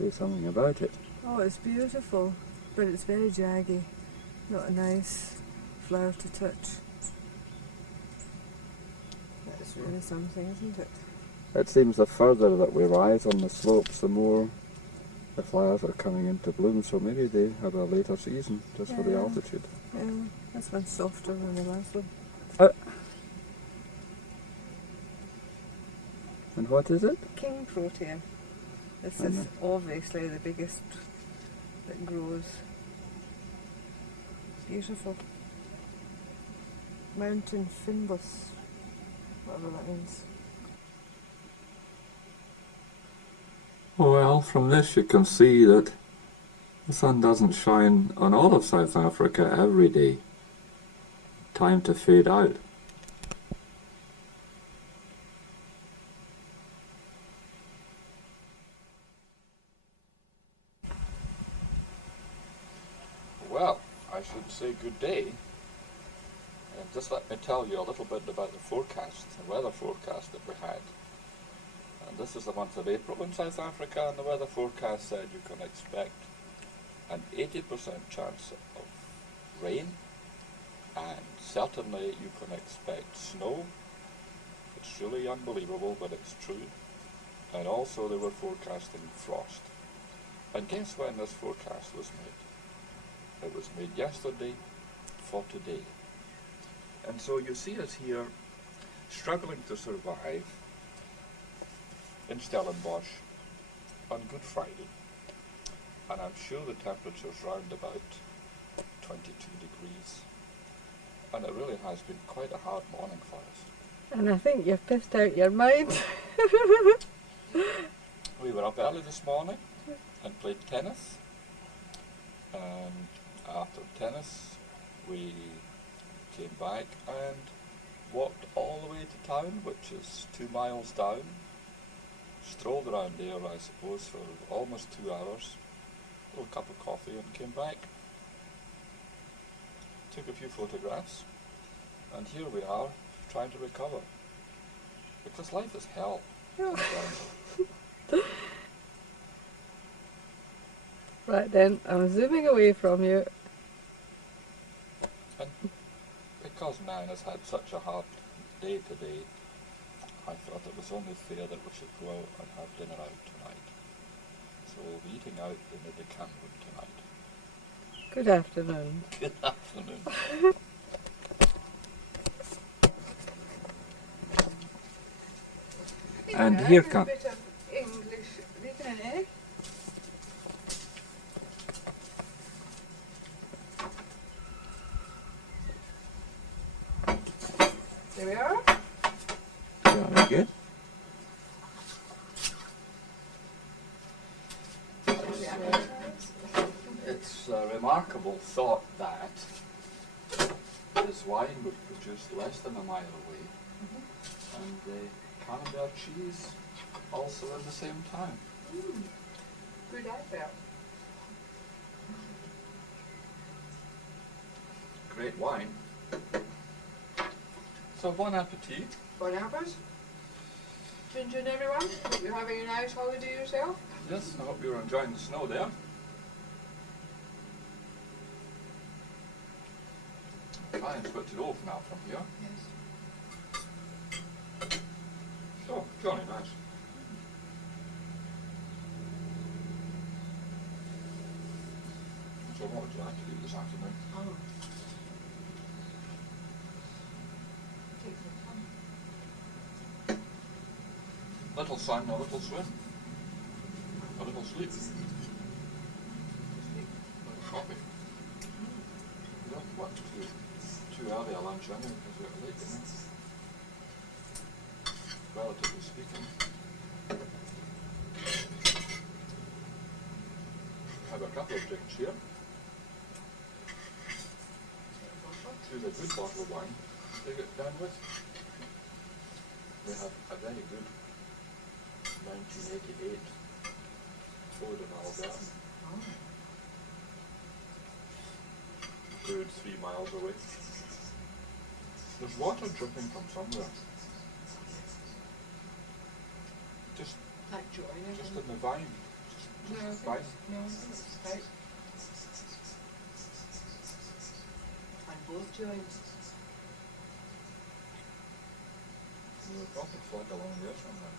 say something about it. Oh, it's beautiful, but it's very jaggy. Not a nice flower to touch. That's really something, isn't it? It seems the further that we rise on the slopes, the more the flowers are coming into bloom, so maybe they have a later season just for the Yeah. altitude. Yeah, this one's softer than the last one. And what is it? King Protea. This I is know. obviously the biggest that grows. Beautiful. Mountain Fynbos, whatever that means. Well, from this you can see that the sun doesn't shine on all of South Africa every day. Time to fade out. Well, I should say good day. And just let me tell you a little bit about the forecast, the weather forecast that we had. And this is the month of April in South Africa, and the weather forecast said you can expect an 80% chance of rain, and certainly you can expect snow. It's truly unbelievable, but it's true. And also they were forecasting frost. And guess when this forecast was made? It was made yesterday for today. And so you see us here struggling to survive in Stellenbosch on Good Friday. And I'm sure the temperature's round about 22 degrees. And it really has been quite a hard morning for us. And I think you've pissed out your mind. We were up early this morning and played tennis. And after tennis, we came back and walked all the way to town, which is 2 miles down. Strolled around there, I suppose, for almost 2 hours. A little cup of coffee and came back. Took a few photographs. And here we are, trying to recover. Because life is hell. Right then, I'm zooming away from you. And because Nan has had such a hard day today, I thought it was only fair that we should go out and have dinner out tonight. So we'll be eating out in the Decameron tonight. Good afternoon. Good afternoon. And here comes... A bit of English bacon, eh? There we are. Very good. It's a remarkable thought that this wine was produced less than a mile away, and the Camembert cheese also at the same time. Good advert. Great wine. So bon appetit. Bon appetit. Chin chin everyone. Hope you're having a nice holiday yourself. Yes, I hope you're enjoying the snow there. Try and switch it off now from here. Yes. Oh, jolly nice. So what would you like to do this afternoon? Oh. Little sun, a little swim, a little sleep, a little coffee. You don't want too early a lunch anyway because we're late, isn't it? Relatively speaking. I have a couple of drinks here. Choose a good bottle of wine to get down with. We have a very good 1988 Ford in Alberta. Brewed 3 miles away. There's water dripping from somewhere. Just Like joy. in the vine. Just No, I think Fine. no, I think it's tight. On both joints. We'll probably flood along there somewhere.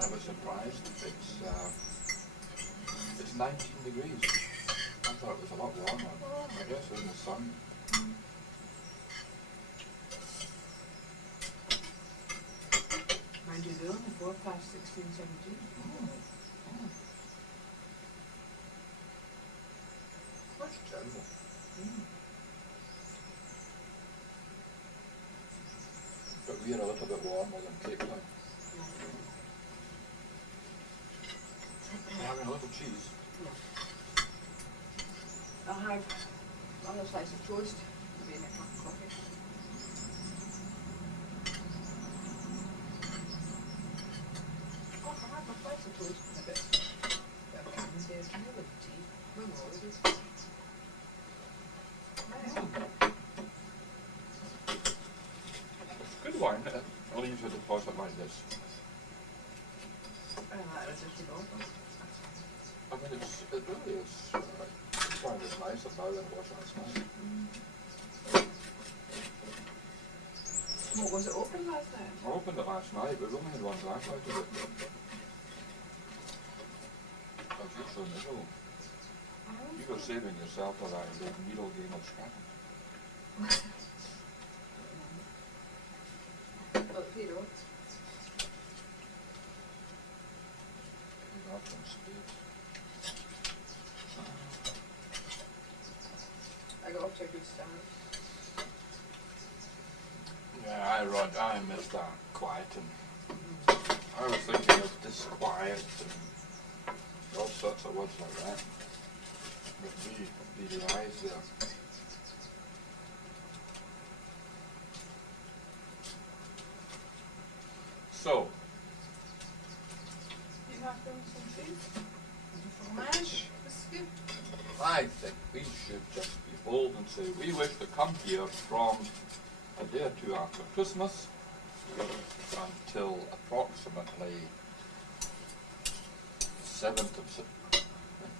I was surprised. It's 19 degrees. I thought it was a lot warmer. I guess in the sun. Mind you, they're only forecast 16, 17. That's terrible. But we are a little bit warmer than Cape Town. We're having a little cheese. I'll have another slice of toast, maybe a cup of coffee. Oh, I'll have a slice of toast and a bit of camembert, you know, with tea. No more. It's good wine. It leaves a deposit like this. I like it as a offer. I mean, it really is. This wine is nicer now than it was last night. What was it open last night? I opened it last night, but we only had one glass out of it. I was just so miserable. You were saving yourself for that needle game of scrapping. Oh, Peter. Paid off in spades. I got off to a good start. Yeah, I missed that quieting. I was thinking of disquiet and all sorts of words like that. With the eyes there. So, You have them some cheese? Fromage? Biscuit? I think we should just be bold and say we wish to come here from a day or two after Christmas until approximately 7th of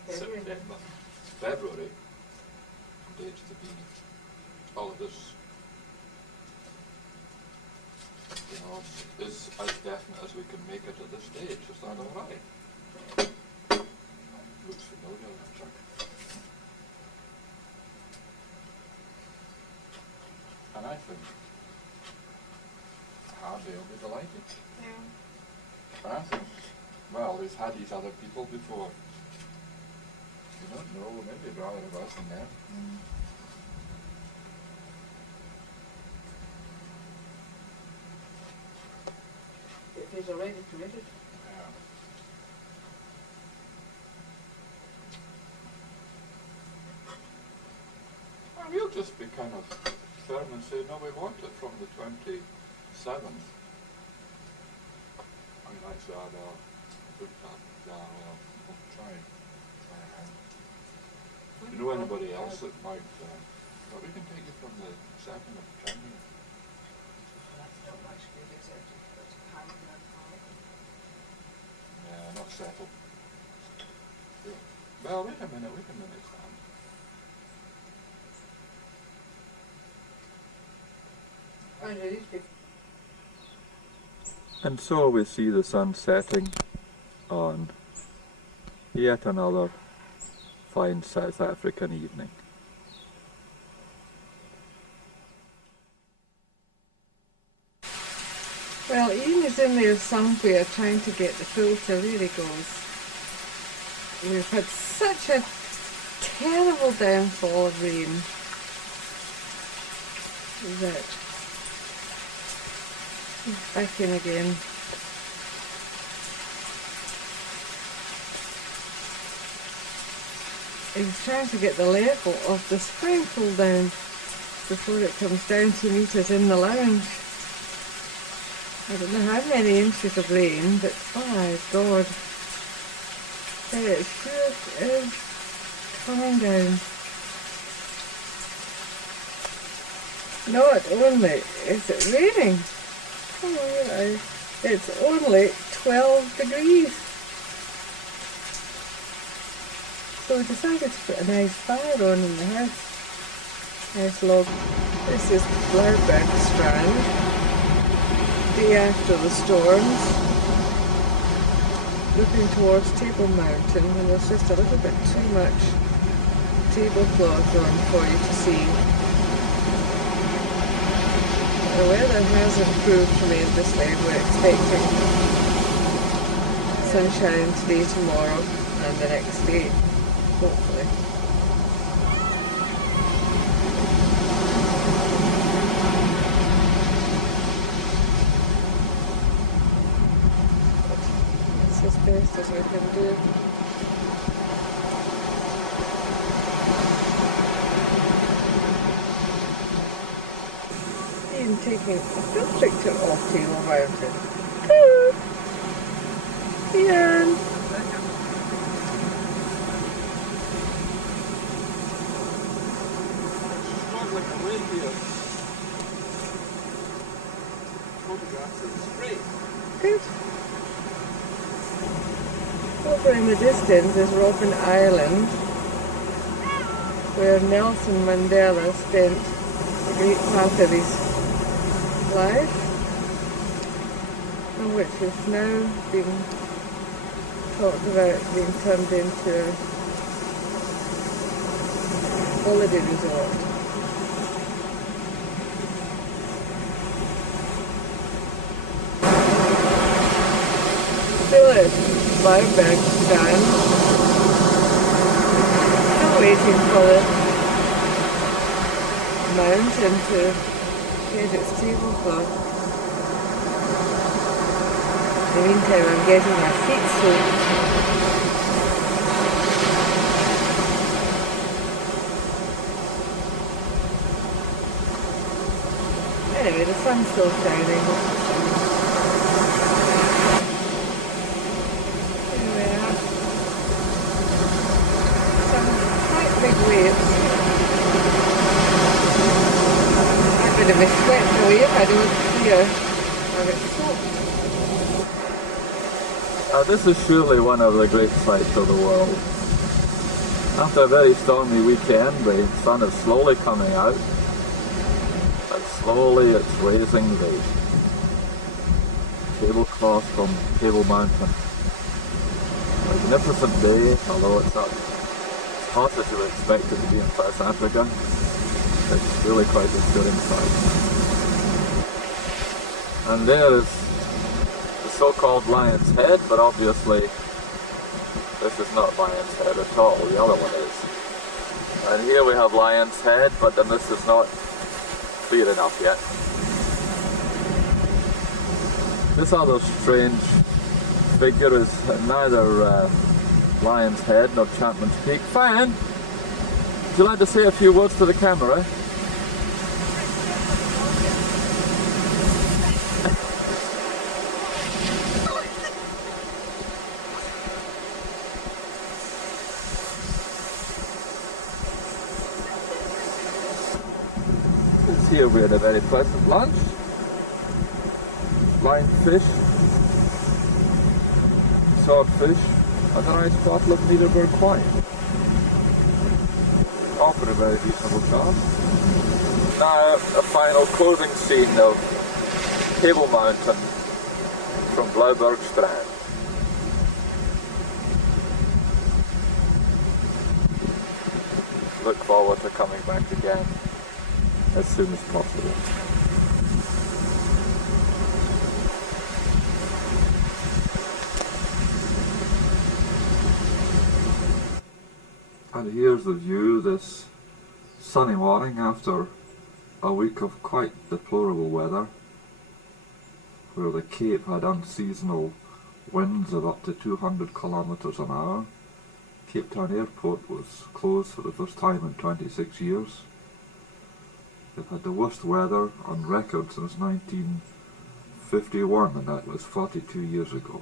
September, February, dates to be all of this, is as definite as we can make it at this stage. Is that all right? Looks familiar, that Chuck. And I think Harvey will be delighted. Yeah. And I think, well, he's had these other people before. You don't know, maybe he'd rather have us than them. If he's already committed. Yeah. Well, we'll just be kind of firm and say, no, we want it from the 27th. I mean, that's rather good that. Yeah, well, we'll try and do you know anybody else that might, well, we can take it from the 2nd of January. That's not much good, is it? That's apparently not fine. Yeah, not settled. Yeah. Well, wait a minute, Sam. Oh, no, these people. And so we see the sun setting on yet another fine South African evening. Well, Ian is in there somewhere trying to get the filter. There he goes. We've had such a terrible downfall of rain that he's back in again. He's trying to get the level of the sprinkle down before it comes down to meet us in the lounge. I don't know how many inches of rain, but oh my God, it sure is coming down. Not only is it raining, oh, yeah, it's only 12 degrees. So we decided to put a nice fire on in the house. Nice log. This is Blairberg Strand, day after the storms, looking towards Table Mountain, and there's just a little bit too much tablecloth on for you to see. The weather has improved tremendously. We're expecting sunshine today, tomorrow, and the next day, hopefully. It's as best as we can do. Ian taking a field picture off Table Mountain. Coo! Ian! Struggling away here. Photographs of the spray. Good. Over in the distance is Robben Island, where Nelson Mandela spent a great part of his life, and which is now being talked about being turned into a holiday resort. Still at Blairberg Strand, still waiting for the mountain to get its tablecloth. In the meantime, I'm getting my feet soaked. Anyway, the sun's still shining. Anyway, some quite big waves. I'm going to be swept away if I don't clear. I'll get soaked. This is surely one of the great sights of the world. After a very stormy weekend, the sun is slowly coming out, and slowly it's raising the tablecloth from Table Mountain. Magnificent day, although it's not as hot as you would expect it to be in South Africa. It's really quite a stunning sight. And there is so-called Lion's Head, but obviously this is not Lion's Head at all, the other one is. And here we have Lion's Head, but the mist is not clear enough yet. This other strange figure is neither Lion's Head nor Chapman's Peak. Fan, would you like to say a few words to the camera? Here we had a very pleasant lunch, flying fish, swordfish, and a nice bottle of Niederberg wine. All for a very reasonable charge. Now a final closing scene of Table Mountain from Blairberg Strand. Look forward to coming back again as soon as possible. And here's the view this sunny morning after a week of quite deplorable weather, where the Cape had unseasonal winds of up to 200 kilometres an hour. Cape Town Airport was closed for the first time in 26 years. They've had the worst weather on record since 1951, and that was 42 years ago.